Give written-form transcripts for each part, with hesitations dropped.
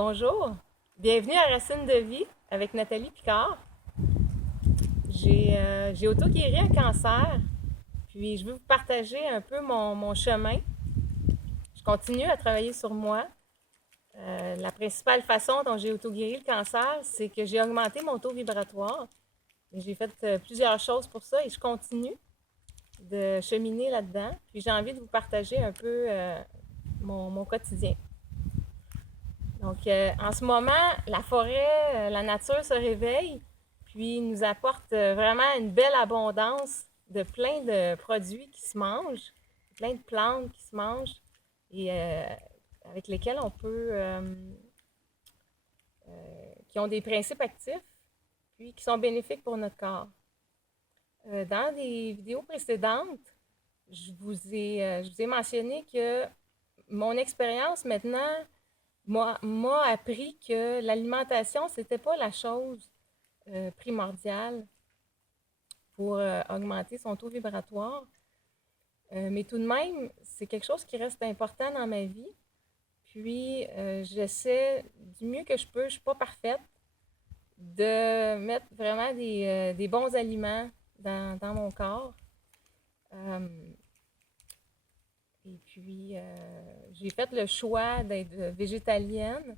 Bonjour, bienvenue à Racine de vie avec Nathalie Picard. J'ai auto-guéri un cancer, puis je veux vous partager un peu mon chemin. Je continue à travailler sur moi. La principale façon dont j'ai auto-guéri le cancer, c'est que j'ai augmenté mon taux vibratoire. J'ai fait plusieurs choses pour ça et je continue de cheminer là-dedans. Puis j'ai envie de vous partager un peu mon quotidien. Donc, en ce moment, la forêt, la nature se réveille, puis nous apporte vraiment une belle abondance de plein de produits qui se mangent, plein de plantes qui se mangent et avec lesquelles on peut, qui ont des principes actifs, puis qui sont bénéfiques pour notre corps. Dans des vidéos précédentes, je vous ai mentionné que mon expérience maintenant m'a appris que l'alimentation, c'était pas la chose primordiale pour augmenter son taux vibratoire. Mais tout de même, c'est quelque chose qui reste important dans ma vie. Puis, j'essaie du mieux que je peux, je ne suis pas parfaite, de mettre vraiment des bons aliments dans mon corps. Et puis, j'ai fait le choix d'être végétalienne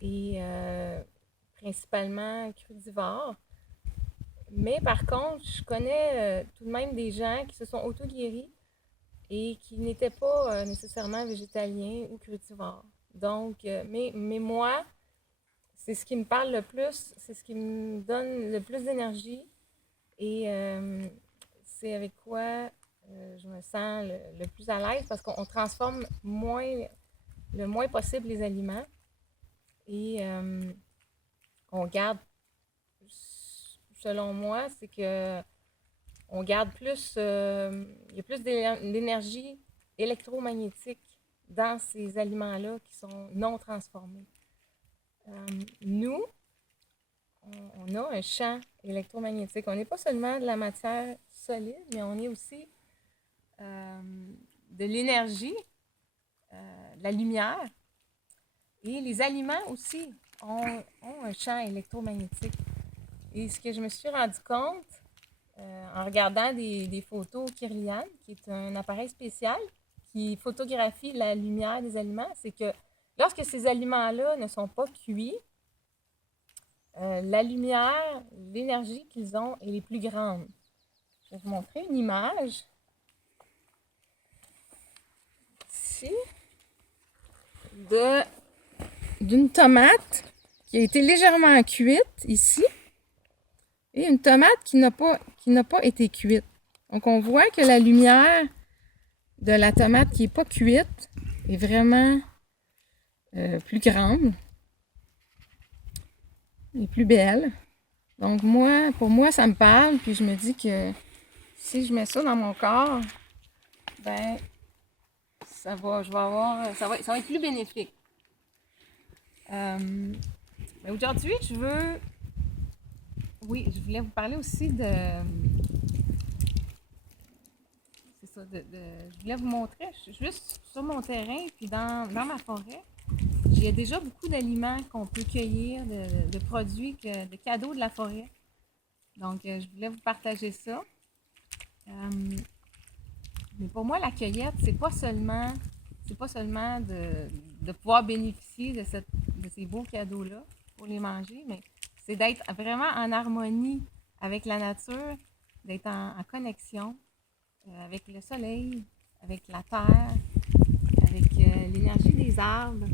et principalement crudivore. Mais par contre, je connais tout de même des gens qui se sont auto-guéris et qui n'étaient pas nécessairement végétaliens ou crudivores. Donc, mais moi, c'est ce qui me parle le plus, c'est ce qui me donne le plus d'énergie et c'est avec quoi je me sens le plus à l'aise parce qu'on transforme le moins possible les aliments et on garde, selon moi, c'est que on garde plus, il y a plus d'énergie électromagnétique dans ces aliments-là qui sont non transformés. Nous, on a un champ électromagnétique. On n'est pas seulement de la matière solide, mais on est aussi de l'énergie, de la lumière. Et les aliments aussi ont un champ électromagnétique. Et ce que je me suis rendu compte en regardant des photos Kirlian, qui est un appareil spécial qui photographie la lumière des aliments, c'est que lorsque ces aliments-là ne sont pas cuits, la lumière, l'énergie qu'ils ont est les plus grande. Je vais vous montrer une image. Ici, d'une tomate qui a été légèrement cuite ici et une tomate qui n'a pas été cuite. Donc, on voit que la lumière de la tomate qui n'est pas cuite est vraiment plus grande et plus belle. Donc, pour moi, ça me parle, puis je me dis que si je mets ça dans mon corps, ben, ça va être plus bénéfique. Aujourd'hui, je voulais vous parler aussi je voulais vous montrer, je suis juste sur mon terrain, puis dans ma forêt, il y a déjà beaucoup d'aliments qu'on peut cueillir, de produits, de cadeaux de la forêt. Donc, je voulais vous partager ça. Mais pour moi, la cueillette, c'est pas seulement de pouvoir bénéficier de ces beaux cadeaux-là pour les manger, mais c'est d'être vraiment en harmonie avec la nature, d'être en connexion avec le soleil, avec la terre, avec l'énergie des arbres.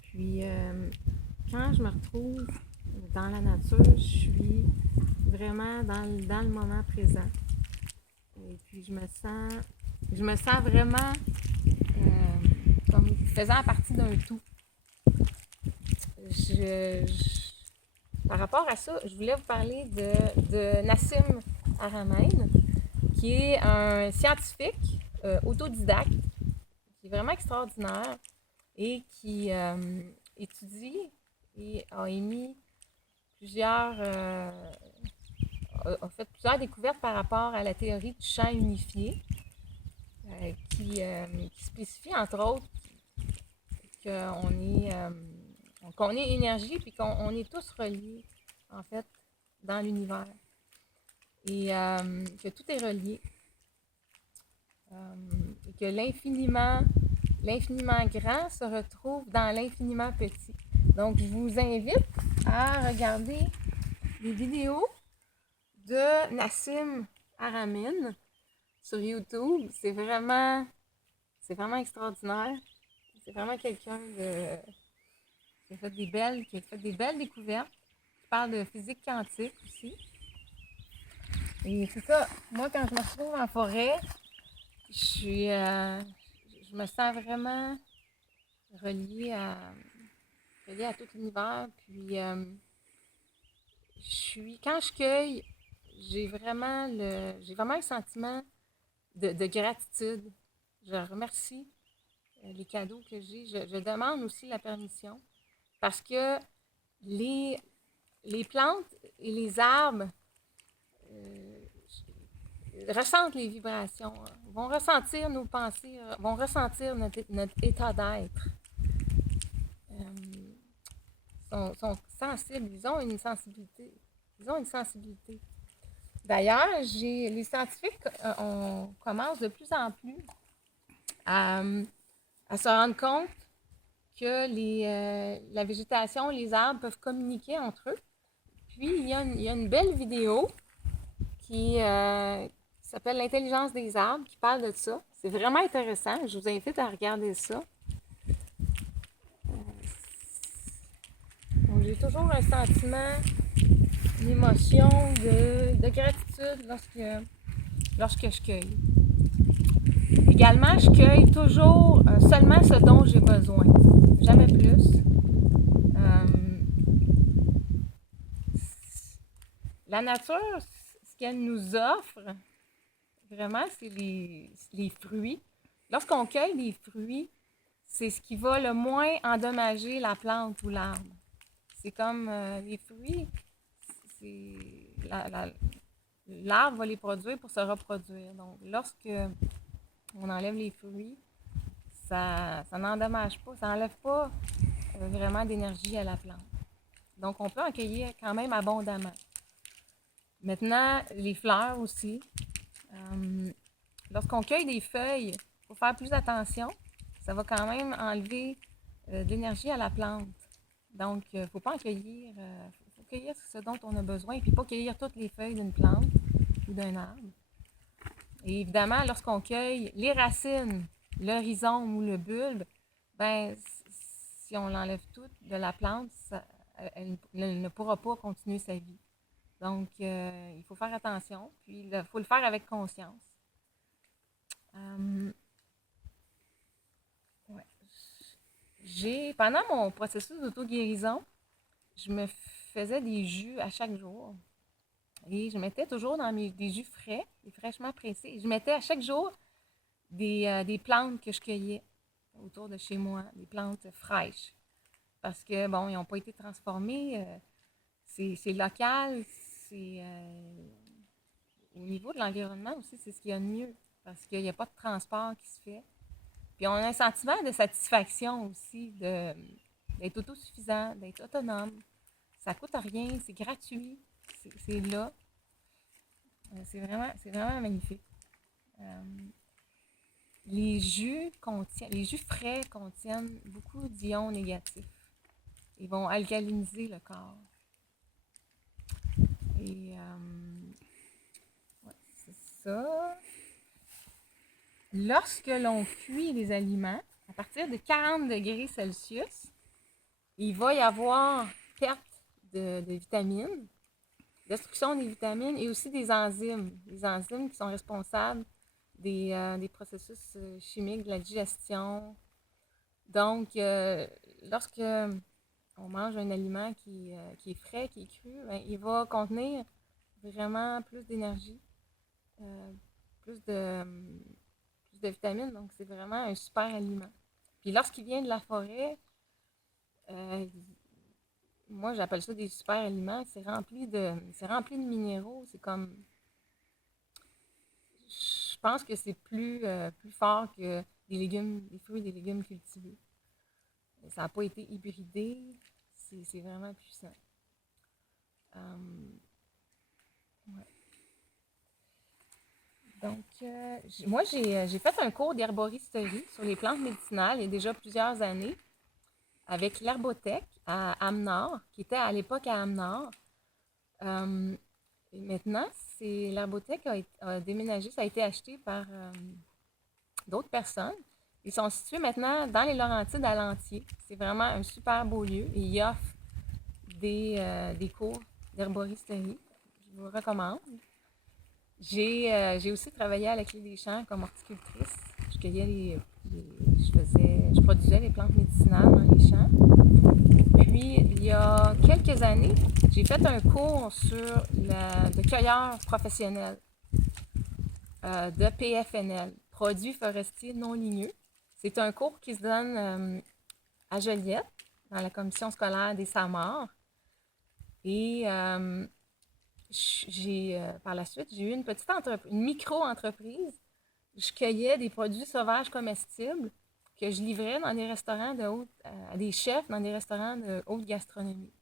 Puis, quand je me retrouve dans la nature, je suis vraiment dans le moment présent. Et puis, je me sens vraiment comme faisant partie d'un tout. Par rapport à ça, je voulais vous parler de Nassim Haramein, qui est un scientifique autodidacte, qui est vraiment extraordinaire et qui étudie et a fait plusieurs découvertes par rapport à la théorie du champ unifié, qui spécifie entre autres qu'on est énergie, puis qu'on est tous reliés, en fait, dans l'univers. Et que tout est relié. Et que l'infiniment grand se retrouve dans l'infiniment petit. Donc, je vous invite à regarder des vidéos de Nassim Haramein sur YouTube. C'est vraiment extraordinaire. C'est vraiment quelqu'un qui a fait des belles découvertes, qui parle de physique quantique aussi. Et c'est ça, moi quand je me retrouve en forêt, je me sens vraiment reliée à tout l'univers. Puis quand je cueille, j'ai vraiment un sentiment de gratitude. Je remercie les cadeaux que j'ai. Je demande aussi la permission parce que les plantes et les arbres ressentent les vibrations, vont ressentir nos pensées, vont ressentir notre état d'être. Sont sensibles, ils ont une sensibilité. D'ailleurs, les scientifiques on commence de plus en plus à se rendre compte que la végétation, les arbres peuvent communiquer entre eux. Puis, il y a une belle vidéo qui s'appelle L'intelligence des arbres, qui parle de ça. C'est vraiment intéressant. Je vous invite à regarder ça. Donc, j'ai toujours un sentiment, une émotion de gratitude lorsque je cueille. Également, je cueille toujours seulement ce dont j'ai besoin, jamais plus. La nature, ce qu'elle nous offre, vraiment, c'est les fruits. Lorsqu'on cueille des fruits, c'est ce qui va le moins endommager la plante ou l'arbre. C'est comme les fruits, l'arbre va les produire pour se reproduire. Donc, lorsque on enlève les fruits, ça n'endommage pas, ça n'enlève pas vraiment d'énergie à la plante. Donc, on peut en cueillir quand même abondamment. Maintenant, les fleurs aussi. Lorsqu'on cueille des feuilles, il faut faire plus attention. Ça va quand même enlever de l'énergie à la plante. Donc, il ne faut pas en cueillir. Il faut cueillir ce dont on a besoin, puis pas cueillir toutes les feuilles d'une plante ou d'un arbre. Et évidemment, lorsqu'on cueille les racines, le rhizome ou le bulbe, ben, si on l'enlève tout de la plante, elle ne pourra pas continuer sa vie. Donc, il faut faire attention, puis il faut le faire avec conscience. Ouais. Pendant mon processus d'auto-guérison, je me faisais des jus à chaque jour. Et je mettais toujours dans des jus frais, des fraîchement pressés. Je mettais à chaque jour des plantes que je cueillais autour de chez moi, des plantes fraîches. Parce que, bon, ils n'ont pas été transformés. C'est local, c'est au niveau de l'environnement aussi, c'est ce qu'il y a de mieux. Parce qu'il n'y a pas de transport qui se fait. Puis on a un sentiment de satisfaction aussi, d'être autosuffisant, d'être autonome. Ça ne coûte rien, c'est gratuit, c'est là. C'est vraiment magnifique. Les jus frais contiennent beaucoup d'ions négatifs. Ils vont alcaliniser le corps. Et ouais, c'est ça. Lorsque l'on cuit les aliments, à partir de 40 degrés Celsius, il va y avoir perte de vitamines, destruction des vitamines et aussi des enzymes. Les enzymes qui sont responsables des processus chimiques de la digestion. Donc, lorsque on mange un aliment qui est frais, qui est cru, ben, il va contenir vraiment plus d'énergie, plus de vitamines. Donc, c'est vraiment un super aliment. Puis lorsqu'il vient de la forêt, moi j'appelle ça des super aliments. C'est rempli de minéraux. C'est comme, je pense que c'est plus fort que des fruits et des légumes cultivés. Ça n'a pas été hybridé. C'est vraiment puissant. Ouais. Donc, moi, j'ai fait un cours d'herboristerie sur les plantes médicinales il y a déjà plusieurs années avec l'Herbothèque à Amnord, qui était à l'époque à Amnord. Et maintenant, l'Herbothèque a déménagé, ça a été acheté par d'autres personnes. Ils sont situés maintenant dans les Laurentides à Lantier. C'est vraiment un super beau lieu et ils offrent des cours d'herboristerie. Je vous le recommande. J'ai aussi travaillé à la Clé des Champs comme horticultrice. Je cueillais je produisais les plantes médicinales dans les champs. Puis, il y a quelques années, j'ai fait un cours sur de cueilleur professionnel de PFNL, produits forestiers non ligneux. C'est un cours qui se donne à Joliette, dans la commission scolaire des Samars. Et par la suite, j'ai eu une petite entreprise, une micro-entreprise. Je cueillais des produits sauvages comestibles que je livrais dans des restaurants à des chefs dans des restaurants de haute gastronomie.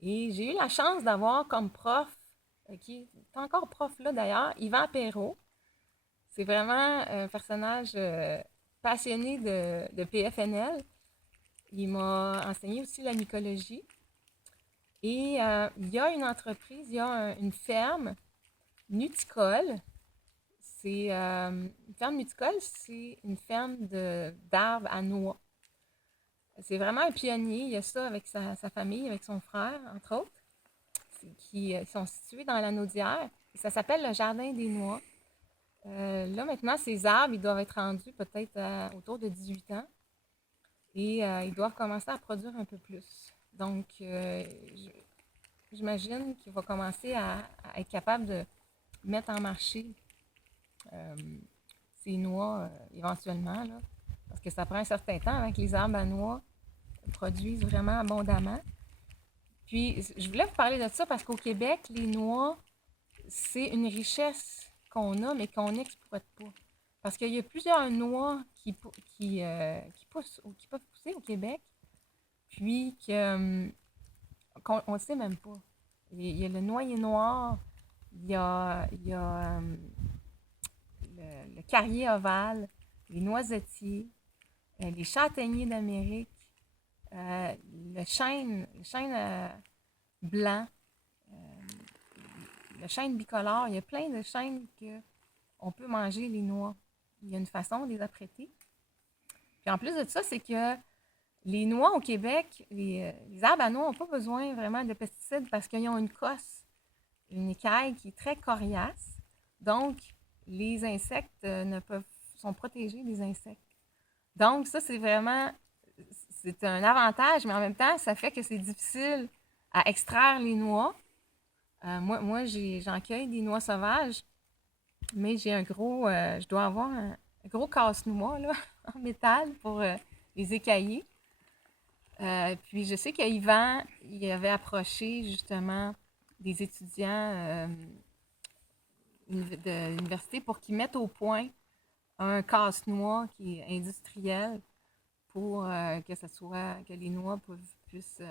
Et j'ai eu la chance d'avoir comme prof, qui est encore prof là d'ailleurs, Yvan Perrault. C'est vraiment un personnage passionné de PFNL. Il m'a enseigné aussi la mycologie. Et il y a une entreprise, il y a une ferme nuticole. Une ferme nuticole, c'est une ferme d'arbres à noix. C'est vraiment un pionnier. Il y a ça avec sa famille, avec son frère, entre autres, qui sont situés dans la Naudière. Et ça s'appelle le Jardin des Noix. Là, maintenant, ces arbres, ils doivent être rendus peut-être autour de 18 ans. Et ils doivent commencer à produire un peu plus. Donc, j'imagine qu'il va commencer à être capable de mettre en marché ces noix éventuellement, là, parce que ça prend un certain temps avant que les arbres à noix produisent vraiment abondamment. Puis, je voulais vous parler de ça parce qu'au Québec, les noix, c'est une richesse qu'on a, mais qu'on n'exploite pas. Parce qu'il y a plusieurs noix qui poussent ou qui peuvent pousser au Québec, puis qu'on ne sait même pas. Il y a le noyer noir, il y a le carrier ovale, les noisettiers, les châtaigniers d'Amérique, le chêne blanc, le chêne bicolore. Il y a plein de chênes qu'on peut manger les noix. Il y a une façon de les apprêter. Puis en plus de ça, c'est que les noix au Québec, les arbres à noix n'ont pas besoin vraiment de pesticides parce qu'ils ont une cosse, une écaille qui est très coriace. Donc, les insectes sont protégés des insectes. Donc, ça, c'est un avantage, mais en même temps, ça fait que c'est difficile à extraire les noix. Moi j'en cueille des noix sauvages, mais je dois avoir un gros casse-noix là, en métal pour les écailler. Puis je sais qu'Yvan, il avait approché justement des étudiants de l'université pour qu'ils mettent au point un casse-noix qui est industriel pour que les noix puissent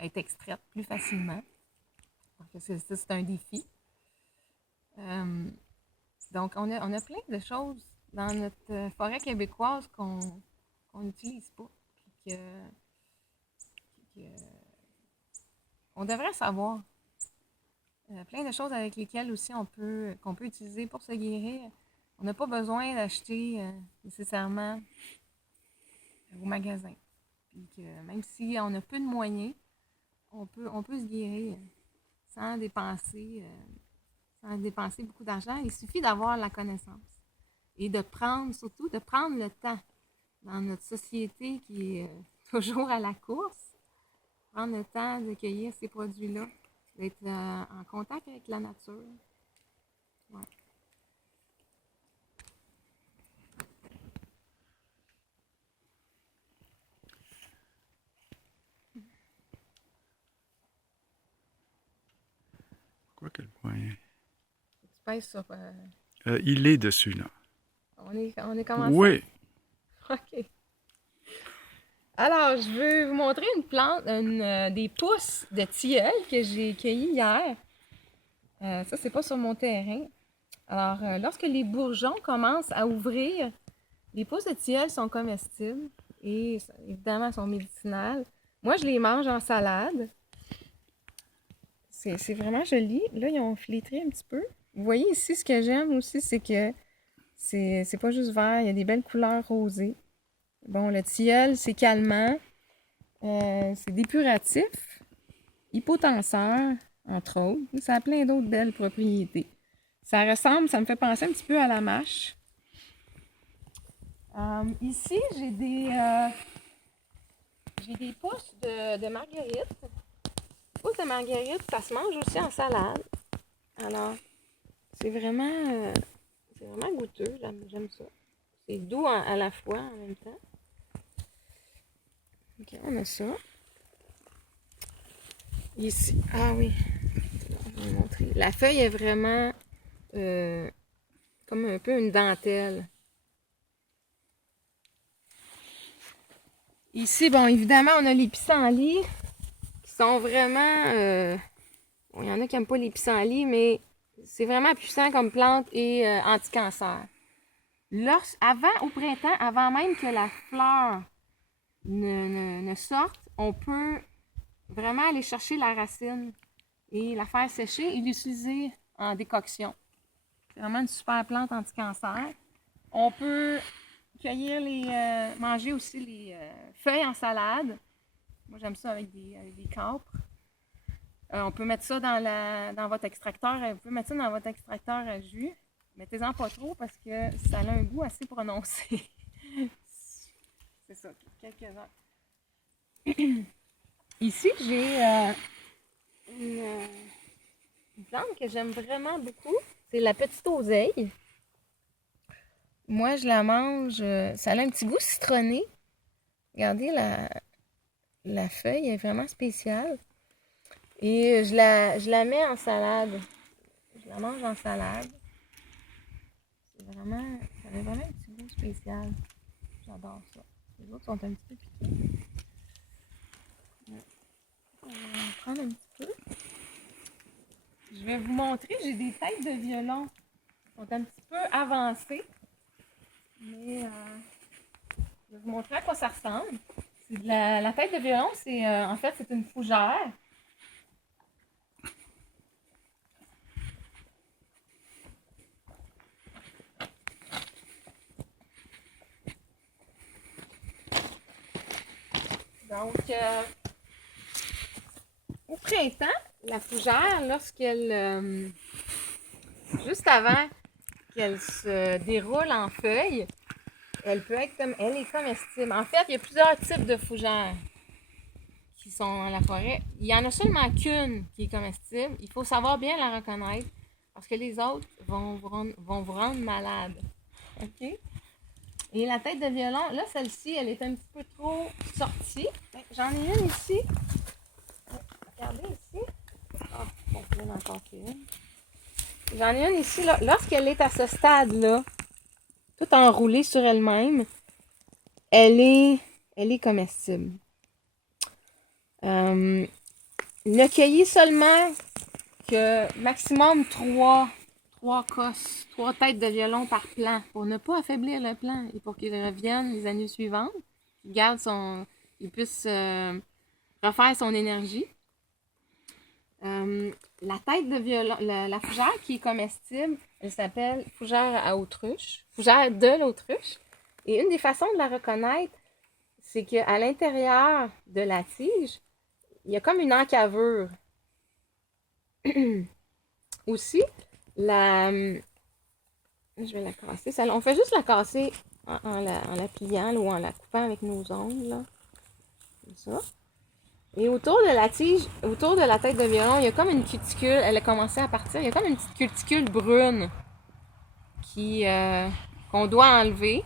être extraites plus facilement. Donc, c'est un défi. Donc, on a plein de choses dans notre forêt québécoise qu'on n'utilise pas. Puis on devrait savoir. Plein de choses avec lesquelles aussi qu'on peut utiliser pour se guérir. On n'a pas besoin d'acheter nécessairement au magasin. Puis même si on a peu de moyens, on peut se guérir sans dépenser beaucoup d'argent. Il suffit d'avoir la connaissance et surtout de prendre le temps dans notre société qui est toujours à la course, prendre le temps de cueillir ces produits-là, d'être en contact avec la nature. Ouais. Quoi quel point? Tu pèses sur... Il est dessus, là. On est commencé? Oui. OK. Alors, je veux vous montrer une plante, des pousses de tilleul que j'ai cueillies hier. Ça, c'est pas sur mon terrain. Alors, lorsque les bourgeons commencent à ouvrir, les pousses de tilleul sont comestibles et évidemment sont médicinales. Moi, je les mange en salade. C'est vraiment joli. Là, ils ont flétri un petit peu. Vous voyez ici, ce que j'aime aussi, c'est que c'est pas juste vert, il y a des belles couleurs rosées. Bon, le tilleul, c'est calmant, c'est dépuratif, hypotenseur, entre autres. Ça a plein d'autres belles propriétés. Ça ressemble, ça me fait penser un petit peu à la mâche. Ici, j'ai des pousses de marguerite. Les pousses de marguerite, ça se mange aussi en salade. Alors, c'est vraiment goûteux, j'aime ça. C'est doux à la fois en même temps. Ok, on a ça. Ici, ah oui, je vais vous montrer. La feuille est vraiment comme un peu une dentelle. Ici, bon, évidemment, on a les pissenlits qui sont vraiment... bon, il y en a qui n'aiment pas les pissenlits, mais c'est vraiment puissant comme plante et anti-cancer. Avant, au printemps, avant même que la fleur ne sorte, on peut vraiment aller chercher la racine et la faire sécher et l'utiliser en décoction. C'est vraiment une super plante anti-cancer. On peut cueillir manger aussi les feuilles en salade. Moi, j'aime ça avec des câpres. On peut mettre ça dans votre extracteur. Vous pouvez mettre ça dans votre extracteur à jus. Mettez-en pas trop parce que ça a un goût assez prononcé. C'est ça, quelques-uns. Ici, j'ai une plante que j'aime vraiment beaucoup. C'est la petite oseille. Moi, je la mange. Ça a un petit goût citronné. Regardez, la feuille est vraiment spéciale. Et je la mets en salade. Je la mange en salade. Ça a vraiment un petit goût spécial. J'adore ça. Les autres sont un petit peu piqués. On va en prendre un petit peu. Je vais vous montrer, j'ai des têtes de violon qui sont un petit peu avancées. Mais je vais vous montrer à quoi ça ressemble. C'est la tête de violon, en fait, c'est une fougère. Donc, au printemps, la fougère, lorsqu'elle, juste avant qu'elle se déroule en feuilles, elle est comestible. En fait, il y a plusieurs types de fougères qui sont dans la forêt. Il y en a seulement qu'une qui est comestible. Il faut savoir bien la reconnaître parce que les autres vont vous rendre malade. OK? Et la tête de violon, là, celle-ci, elle est un petit peu trop sortie. J'en ai une ici. Regardez ici. Ah, bon, je vais en passer une. J'en ai une ici, là. Lorsqu'elle est à ce stade-là, tout enroulée sur elle-même, elle est comestible. Ne cueillez seulement que maximum 3 têtes de violon par plant pour ne pas affaiblir le plant et pour qu'il revienne les années suivantes, qu'il puisse refaire son énergie. La tête de violon, la fougère qui est comestible, elle s'appelle fougère à autruche, fougère de l'autruche. Et une des façons de la reconnaître, c'est qu'à l'intérieur de la tige, il y a comme une encavure. Aussi, je vais la casser. On fait juste la casser en la pliant là, ou en la coupant avec nos ongles. Là. Comme ça. Et autour de la tige, autour de la tête de violon, il y a comme une cuticule. Elle a commencé à partir. Il y a comme une petite cuticule brune qu'on doit enlever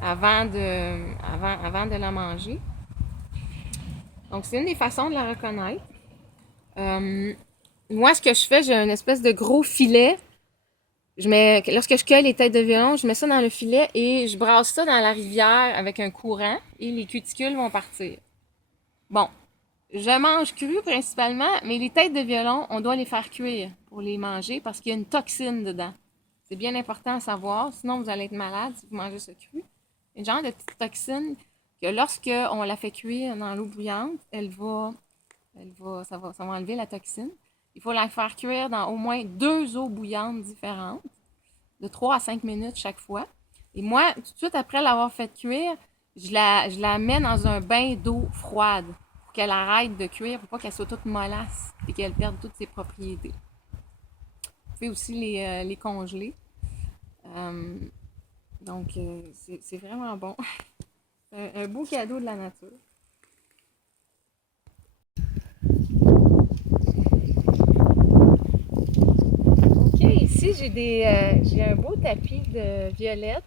avant de la manger. Donc, c'est une des façons de la reconnaître. Moi, ce que je fais, j'ai une espèce de gros filet Lorsque je cueille les têtes de violon, je mets ça dans le filet et je brasse ça dans la rivière avec un courant et les cuticules vont partir. Bon, je mange cru principalement, mais les têtes de violon, on doit les faire cuire pour les manger parce qu'il y a une toxine dedans. C'est bien important à savoir, sinon vous allez être malade si vous mangez ça cru. Une genre de petite toxine que lorsque on la fait cuire dans l'eau bouillante, ça va enlever la toxine. Il faut la faire cuire dans au moins 2 eaux bouillantes différentes, de 3 à 5 minutes chaque fois. Et moi, tout de suite après l'avoir fait cuire, je la mets dans un bain d'eau froide pour qu'elle arrête de cuire, pour pas qu'elle soit toute mollasse et qu'elle perde toutes ses propriétés. Vous pouvez aussi les congeler. Donc, c'est vraiment bon. Un beau cadeau de la nature. OK, ici, j'ai un beau tapis de violettes.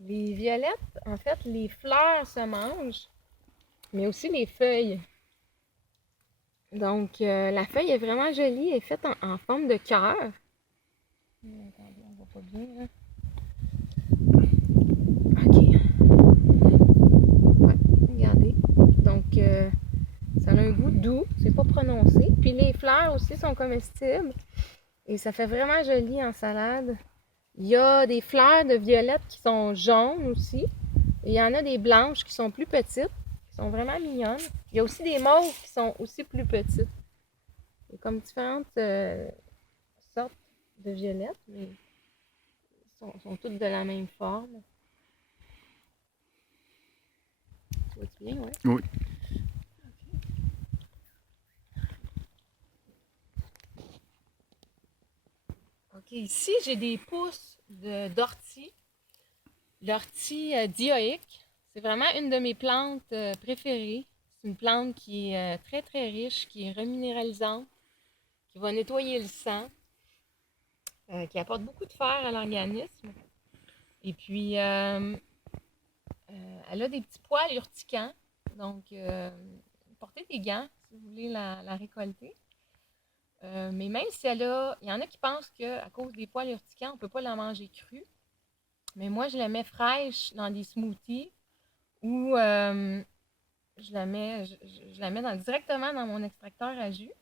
Les violettes, en fait, les fleurs se mangent, mais aussi les feuilles. Donc, la feuille est vraiment jolie, elle est faite en forme de cœur. Attendez, on voit pas bien, là. OK. Ouais, regardez. Donc, ça a un goût doux, c'est pas prononcé. Puis les fleurs aussi sont comestibles. Et ça fait vraiment joli en salade. Il y a des fleurs de violette qui sont jaunes aussi. Et il y en a des blanches qui sont plus petites, qui sont vraiment mignonnes. Il y a aussi des mauves qui sont aussi plus petites. Il y a comme différentes sortes de violettes, mais sont toutes de la même forme. Tu vois-tu bien, ouais? Oui. OK, ici, j'ai des pousses d'ortie. L'ortie dioïque, c'est vraiment une de mes plantes préférées. C'est une plante qui est très, très riche, qui est reminéralisante, qui va nettoyer le sang, qui apporte beaucoup de fer à l'organisme. Et puis, elle a des petits poils urticants. Donc, portez des gants si vous voulez la récolter. Mais même si il y en a qui pensent qu'à cause des poils urticants, on ne peut pas la manger crue. Mais moi, je la mets fraîche dans des smoothies ou je la mets directement dans mon extracteur à jus.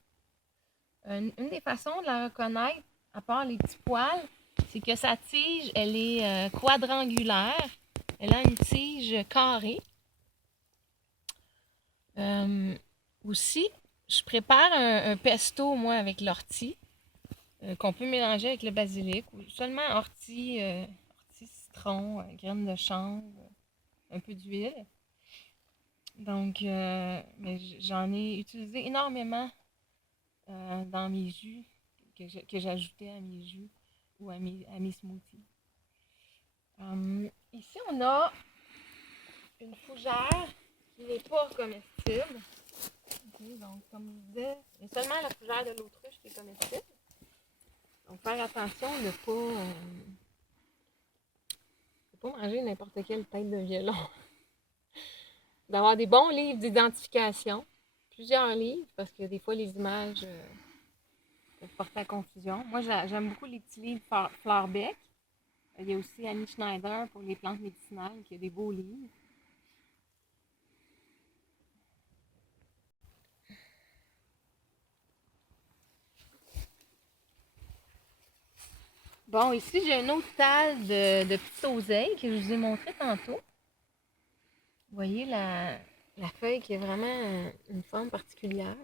Une des façons de la reconnaître, à part les petits poils, c'est que sa tige, elle est quadrangulaire. Elle a une tige carrée. Aussi, je prépare un pesto, moi, avec l'ortie, qu'on peut mélanger avec le basilic, ou seulement ortie, citron, graines de chanvre, un peu d'huile. Donc, mais j'en ai utilisé énormément dans mes jus que j'ajoutais à mes jus ou à mes smoothies. Ici, on a une fougère qui n'est pas comestible. Okay, donc, comme je disais, il y a seulement la fougère de l'autruche qui est comestible. Donc, faire attention de ne pas manger n'importe quelle tête de violon. D'avoir des bons livres d'identification, plusieurs livres, parce que des fois, les images peuvent porter à confusion. Moi, j'aime beaucoup les petits livres Fleurbeck. Il y a aussi Annie Schneider pour les plantes médicinales, qui a des beaux livres. Bon, ici, j'ai une autre talle de petites oseilles que je vous ai montré tantôt. Vous voyez la feuille qui est vraiment une forme particulière.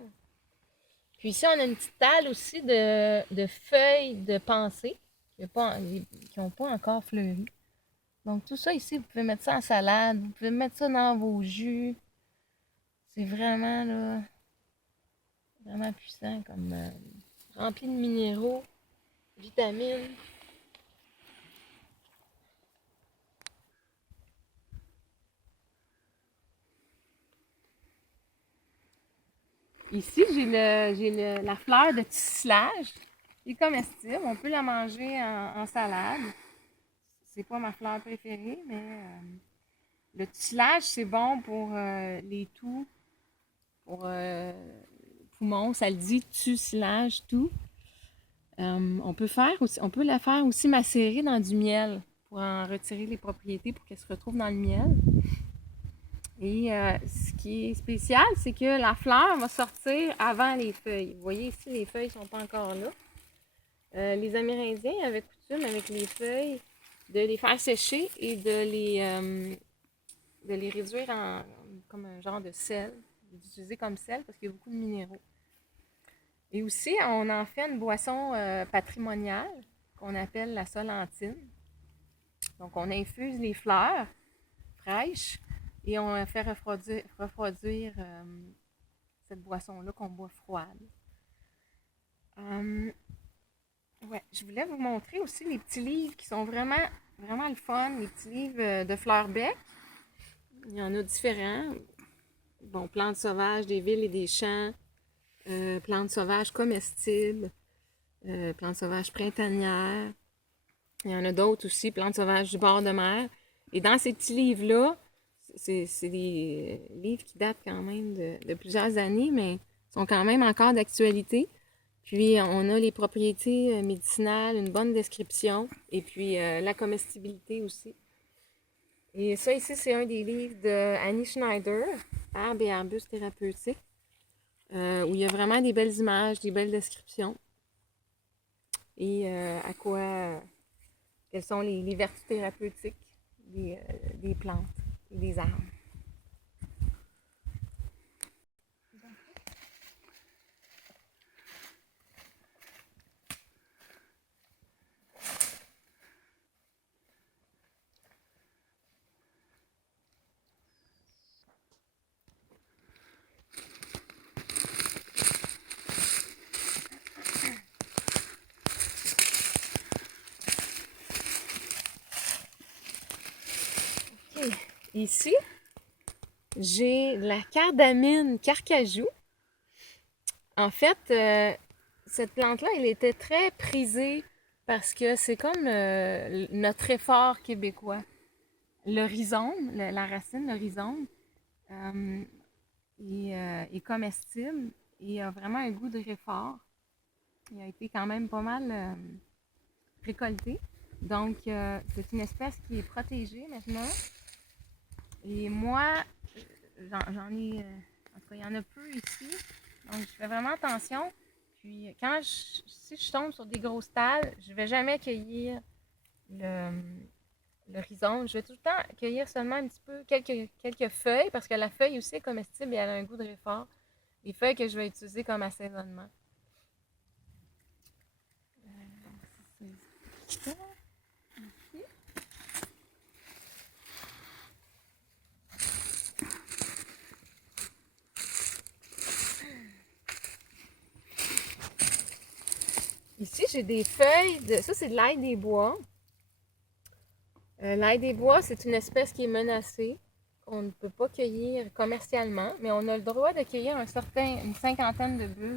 Puis ici, on a une petite talle aussi de feuilles de pensée qui n'ont pas encore fleuri. Donc tout ça ici, vous pouvez mettre ça en salade, vous pouvez mettre ça dans vos jus. C'est vraiment là, vraiment puissant comme rempli de minéraux, vitamines. Ici, j'ai la fleur de tisselage qui est comestible. On peut la manger en salade. C'est pas ma fleur préférée, mais le tisselage, c'est bon pour les toux, pour poumons. Ça le dit, tisselage, tout. On peut la faire aussi macérer dans du miel pour en retirer les propriétés pour qu'elle se retrouve dans le miel. Et ce qui est spécial, c'est que la fleur va sortir avant les feuilles. Vous voyez ici, les feuilles ne sont pas encore là. Les Amérindiens avaient coutume avec les feuilles de les faire sécher et de les réduire comme un genre de sel, d'utiliser comme sel parce qu'il y a beaucoup de minéraux. Et aussi, on en fait une boisson patrimoniale qu'on appelle la solentine. Donc, on infuse les fleurs fraîches et on fait refroidir cette boisson-là qu'on boit froide. Ouais, je voulais vous montrer aussi les petits livres qui sont vraiment, vraiment le fun, les petits livres de fleurs-bec. Il y en a différents. Bon, plantes sauvages des villes et des champs, plantes sauvages comestibles, plantes sauvages printanières. Il y en a d'autres aussi, plantes sauvages du bord de mer. Et dans ces petits livres-là, c'est des livres qui datent quand même de plusieurs années, mais sont quand même encore d'actualité. Puis, on a les propriétés médicinales, une bonne description, et puis la comestibilité aussi. Et ça, ici, c'est un des livres de Annie Schneider, Herbes et arbustes thérapeutiques, où il y a vraiment des belles images, des belles descriptions. Et quelles sont les vertus thérapeutiques des plantes et des arbres. Okay. Ici, j'ai la cardamine carcajou. En fait, cette plante-là, elle était très prisée parce que c'est comme notre effort québécois. Le rhizome, la racine, le rhizome, est comestible et a vraiment un goût de réfort. Il a été quand même pas mal récolté. Donc, c'est une espèce qui est protégée maintenant. Et moi, j'en ai... en tout cas, il y en a peu ici. Donc, je fais vraiment attention. Puis, si je tombe sur des grosses talles, je ne vais jamais cueillir le rhizome. Je vais tout le temps cueillir seulement un petit peu, quelques feuilles, parce que la feuille aussi est comestible et elle a un goût de réfort. Les feuilles que je vais utiliser comme assaisonnement. C'est ça. Ici. Ici, j'ai des feuilles de... Ça, c'est de l'ail des bois. L'ail des bois, c'est une espèce qui est menacée, qu'on ne peut pas cueillir commercialement, mais on a le droit de cueillir une cinquantaine de bulbes